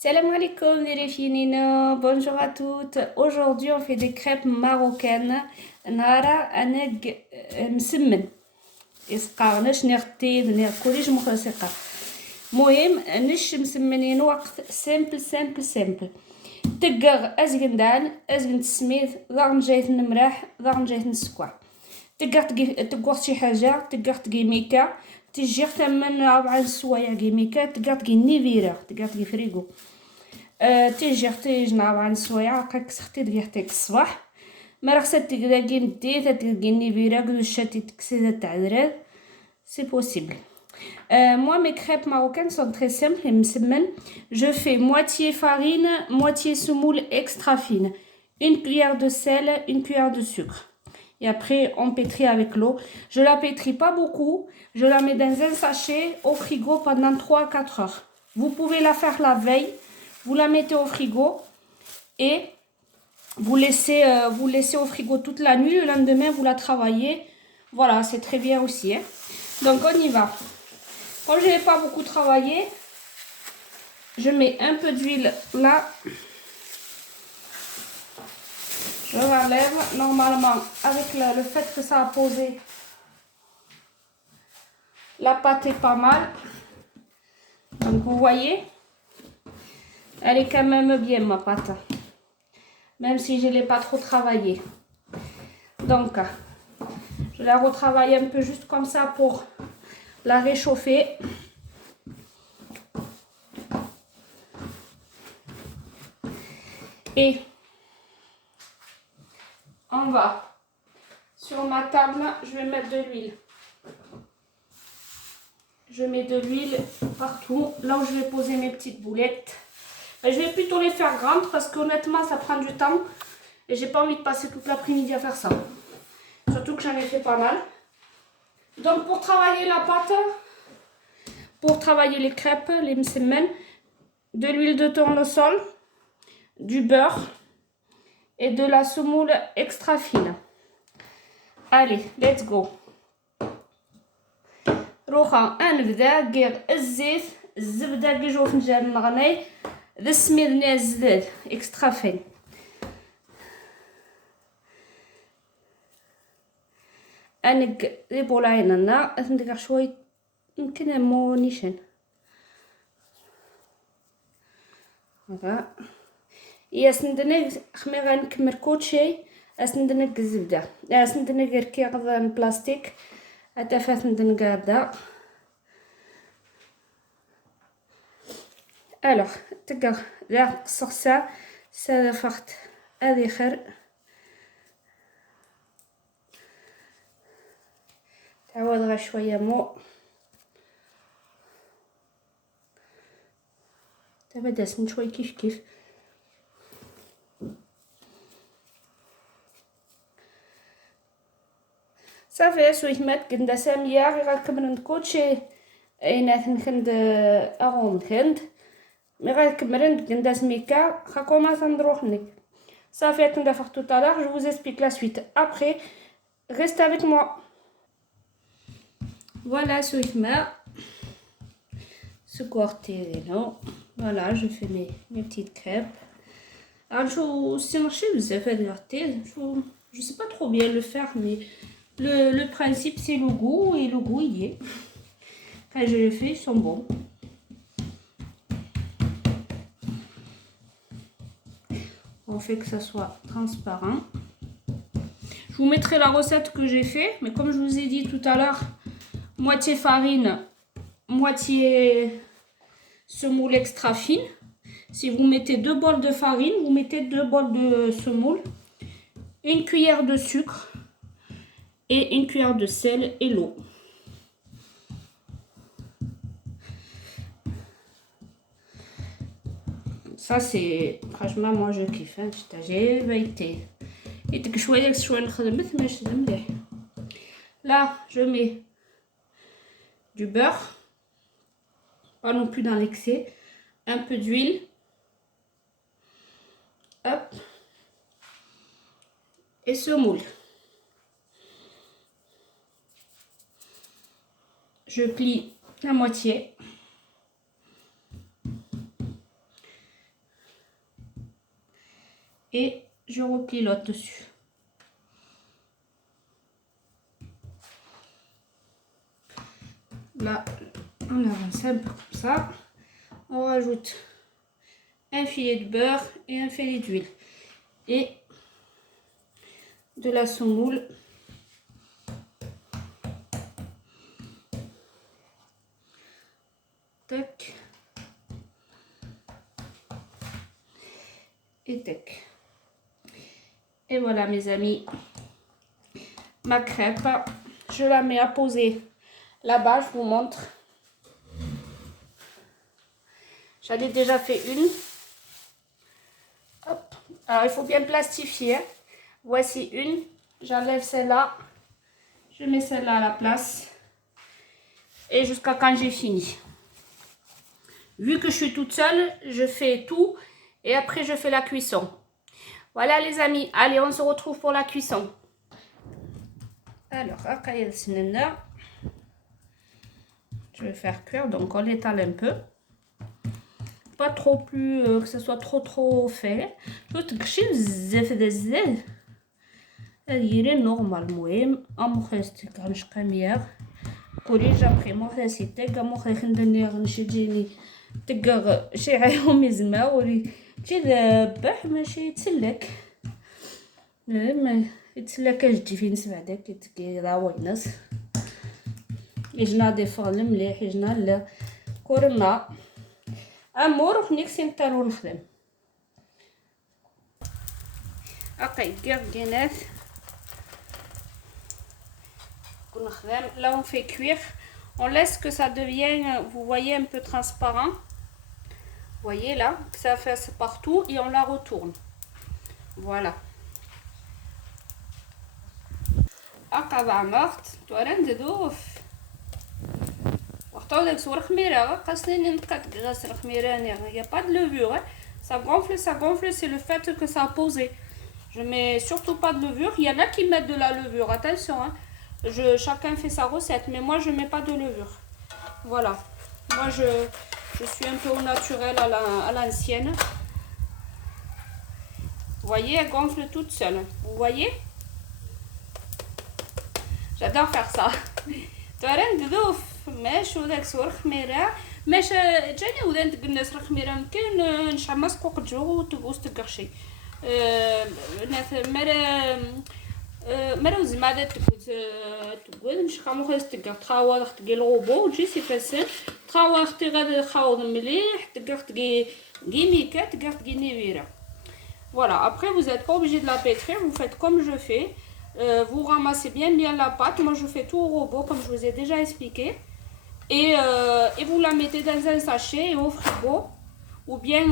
Salam alaikum les filles, bonjour à toutes. Aujourd'hui on fait des crêpes marocaines. نهارا انا مسمن يسقى ناش نغطي كلش مخلصقه. مهم نش مسمنين وقت سامبل تقر ازقندان ازقند السميد ضغن جايت المراح ضغن جايت السكر تقر شي حاجه تقر تقي ميكا تجي من 4 سوايع ميكا تقر تقي نيفيرا تقر تقي فريغو تيجي نعاود عن سوايع هكاك سختي دقيقتك الصباح ما راه خصها تقلاقي مدي تتلقيني فيراك شاتي تكسيده تاع دراد سي بوسيبل. Moi mes crêpes marocaines sont très simples et مسمن. Je fais moitié farine, moitié semoule extra fine, une cuillère de sel, une cuillère de sucre. Et après on pétrit avec l'eau. Je la pétris pas beaucoup, je la mets dans un sachet au frigo pendant 3 à 4 heures. Vous pouvez la faire la veille. Vous la mettez au frigo et vous laissez au frigo toute la nuit. Le lendemain, vous la travaillez. Voilà, c'est très bien aussi. Hein. Donc, on y va. Comme je n'ai pas beaucoup travaillé, je mets un peu d'huile là. Je relève. Normalement, avec le fait que ça a posé, la pâte est pas mal. Donc, vous voyez, elle est quand même bien, ma pâte. Même si je ne l'ai pas trop travaillée. Donc, je la retravaille un peu juste comme ça pour la réchauffer. Et on va sur ma table, je vais mettre de l'huile. Je mets de l'huile partout, là où je vais poser mes petites boulettes. Je vais plutôt les faire grandes parce qu'honnêtement ça prend du temps et j'ai pas envie de passer toute l'après-midi à faire ça. Surtout que j'en ai fait pas mal. Donc pour travailler la pâte, pour travailler les crêpes, les msemen, de l'huile de tournesol, du beurre et de la semoule extra fine. Allez, let's go. روخا نبدا غير الزيت الزبده كي جو فنجان نغني ذا السميد نيا الزداد اكسترا فين انك لي بولاينا ندير شويه يمكن مو نيشان هذا يا سندنا خمي غنكمل كلشي اسندنا الزبده اسندنا غير كيغ بلاستيك حتى فات ندنقادا. الوغ تقر لا قصقصا سادا فقط هذي خير تعود غير شويه مو دابا دازت من شويه كيف صافي سويت مات كندا ساميه غير غنكمل كلشي اينات نخند اغوم خند مي غنكمل كندا سميكا خاكوماس ندروح نك صافي كندا فاخ tout à l'heure je vous explique la suite après reste avec moi. Voilà سويت ما سكورتيرينو voilà je fais mes petites crêpes. Alors c'est marché بزاف هاد الغطيز je sais pas trop bien le faire mais le principe c'est le goût et le goût y est. Quand je le fais, ils sont bons. On fait que ça soit transparent. Je vous mettrai la recette que j'ai fait, mais comme je vous ai dit tout à l'heure, moitié farine, moitié semoule extra fine. Si vous mettez 2 bols de farine, vous mettez 2 bols de semoule, une cuillère de sucre et une cuillère de sel et l'eau. Ça c'est franchement moi je kiffe hein. J'ai été là je mets du beurre, pas non plus dans l'excès, un peu d'huile, hop, et semoule. Je plie la moitié et je replie l'autre dessus. Là, on avance un peu comme ça. On rajoute un filet de beurre et un filet d'huile et de la semoule. Tac. Et tac. Et voilà mes amis, ma crêpe. Je la mets à poser là-bas, je vous montre. J'en ai déjà fait une. Hop. Alors il faut bien plastifier. Voici une. J'enlève celle-là. Je mets celle-là à la place. Et jusqu'à quand j'ai fini. Vu que je suis toute seule, je fais tout. Et après je fais la cuisson. Voilà les amis. Allez, on se retrouve pour la cuisson. Alors, je vais faire cuire. Donc on l'étale un peu. Pas trop plus que ce soit trop fait. Je تقشي بزاف بزاف. هذه نورمال المهم امخستك مش قمير. قولي جابري مخستك مخ خندني غنشجيني تقغ شي عيهم يزما ولي تي ذبح ماشي يتسلك. ما يتسلك جدي فين سبعدك كي راوينس. يجنا دي فغل مليح يجنا لا كورنا. امور نيكسي نطيرو نخدم. اوكي كيركينات نخدم. Là on fait cuire, on laisse que ça devienne, vous voyez, un peu transparent. Vous voyez là que ça fasse partout et on la retourne. Voilà. اقطع مرت توارن ددوف وقتها داك صور خميره قاسني نقات غاسر خميراني. Il n'y a pas de levure, hein. Ça gonfle, c'est le fait que ça a posé. Je mets surtout pas de levure. Il y en a qui mettent de la levure, attention, hein. Chacun fait sa recette, mais moi je mets pas de levure. Voilà. Moi je suis un peu au naturel, à l'ancienne. Vous voyez, elle gonfle toute seule. Vous voyez? J'adore faire ça. تورن دذوف ماشي وداك صور خميره ماش جاني ودان تقناس خميره يمكن نشعمس قوق جو وتبوس تقرشي مرا زعما تقول مش خامو خاص تقر تخاوض تقي الغوبو وتجي سي فاسيل تخاوض اختي غادي تخاوض مليح تقر تقي ميكا تقر تقي نيفيرا. Voilà, après vous n'êtes pas obligé de la pétrir, vous faites comme je fais. Vous ramassez bien la pâte. Moi je fais tout au robot comme je vous ai déjà expliqué. Et vous la mettez dans un sachet et au frigo. Ou bien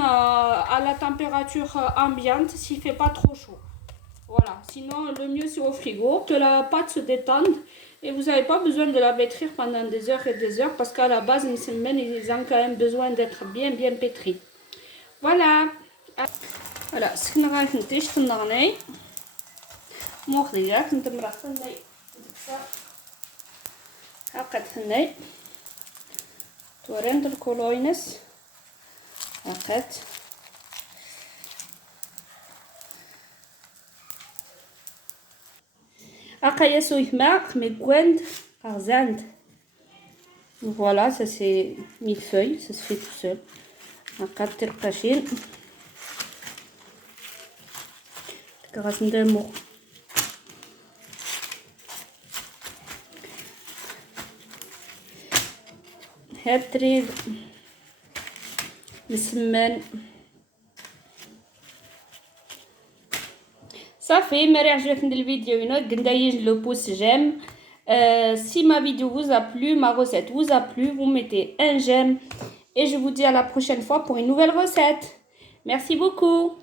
à la température ambiante s'il ne fait pas trop chaud. Voilà, sinon le mieux c'est au frigo, que la pâte se détende. Et vous n'avez pas besoin de la pétrir pendant des heures et des heures. Parce qu'à la base, une semaine, ils ont quand même besoin d'être bien pétris. Voilà. Voilà, ce que nous avons موخديات نتمرح ثني هاقد ثني تورند الكولوينس هاقد هاقا يسو يثماق ميكوند قرزاند. Voilà, ça c'est millefeuille, ça se fait tout seul. هاقا ترقاشين تكراس ندمو هاتريد السمان صافي. مري عجبتني الفيديو ينوض ندايج لو بوس جيم. Si ma vidéo vous a plu, ma recette vous a plu, vous mettez un j'aime et je vous dis à la prochaine fois pour une nouvelle recette. Merci beaucoup.